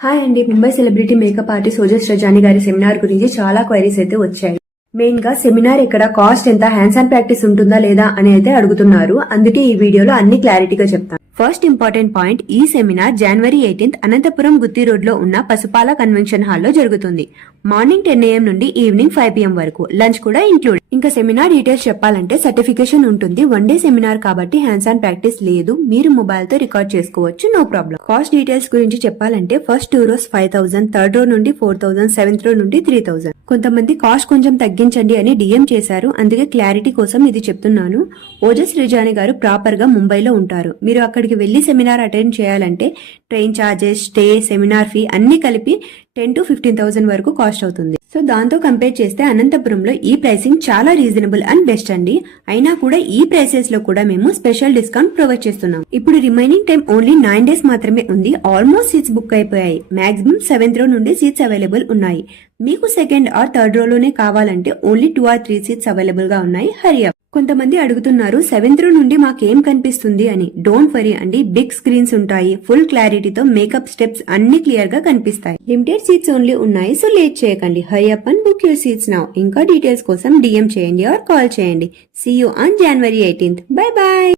Hi అండి. Mumbai celebrity makeup artist Ojas రజాని గారి seminar గురించి చాలా క్వైరీస్ అయితే వచ్చాయి. మెయిన్ గా సెమినార్ ఎక్కడ, కాస్ట్ ఎంత, హ్యాండ్స్ ఆన్ ప్రాక్టీస్ ఉంటుందా లేదా అని అయితే అడుగుతున్నారు. అందుకే ఈ వీడియోలో అన్ని క్లారిటీగా చెప్తాను. ఫస్ట్ ఇంపార్టెంట్ పాయింట్, ఈ సెమినార్ జనవరి 18 అనంతపురం గుత్తి రోడ్ లో ఉన్న పసుపాల కన్వెన్షన్ హాల్లో జరుగుతుంది. మార్నింగ్ 10 AM నుండి ఈవినింగ్ 5 PM వరకు, లంచ్ కూడా ఇంక్లూడ్. ఇంకా సెమినార్ డీటెయిల్స్ చెప్పాలంటే సర్టిఫికేషన్ ఉంటుంది. 1 డే సెమినార్ కాబట్టి హ్యాండ్స్ ఆన్ ప్రాక్టీస్ లేదు. మీరు మొబైల్ తో రికార్డ్ చేసుకోవచ్చు, నో ప్రాబ్లం. కాస్ట్ డీటెయిల్స్ గురించి చెప్పాలంటే ఫస్ట్ 2 rows 5,000, థర్డ్ రో నుండి 4,000, సెవెంత్ రో నుండి 3,000. కొంతమంది కాస్ట్ కొంచెం తగ్గించండి అని డిఎం చేశారు, అందుకే క్లారిటీ కోసం ఇది చెప్తున్నాను. ఓజస్ రజాని గారు ప్రాపర్ గా ముంబైలో ఉంటారు. మీరు అక్కడికి వెళ్లి సెమినార్ అటెండ్ చేయాలంటే train charges, stay, seminar fee అన్ని కలిపి 10,000 to 15,000 వరకు కాస్ట్ అవుతుంది. సో దాంతో కంపేర్ చేస్తే అనంతపురంలో ఈ ప్రైసింగ్ చాలా రీజనబుల్ అండ్ బెస్ట్ అండి. అయినా కూడా ఈ ప్రైసెస్ లో కూడా మేము స్పెషల్ డిస్కౌంట్ ప్రొవైడ్ చేస్తున్నాం. ఇప్పుడు రిమైనింగ్ టైం ఓన్లీ 9 days మాత్రమే ఉంది. ఆల్మోస్ట్ సీట్స్ బుక్ అయిపోయాయి. మాక్సిమం 7th row నుండి సీట్స్ అవైలబుల్ ఉన్నాయి. మీకు సెకండ్ ఆర్ థర్డ్ రోలోనే కావాలంటే ఓన్లీ 2 or 3 seats అవైలబుల్ గా ఉన్నాయి. Hurry up. కొంతమంది అడుగుతున్నారు 7th row నుండి మాకేం కనిపిస్తుంది అని. డోంట్ వరీ అండి, బిగ్ స్క్రీన్స్ ఉంటాయి. ఫుల్ క్లారిటీతో మేకప్ స్టెప్స్ అన్ని క్లియర్ గా కనిపిస్తాయి. లిమిటెడ్ సీట్స్ ఓన్లీ ఉన్నాయి, సో లేట్ చేయకండి. Hurry up and book your seats now. ఇంకా డీటెయిల్స్ కోసం డిఎం చేయండి ఆర్ కాల్ చేయండి. See you on January 18th. Bye bye.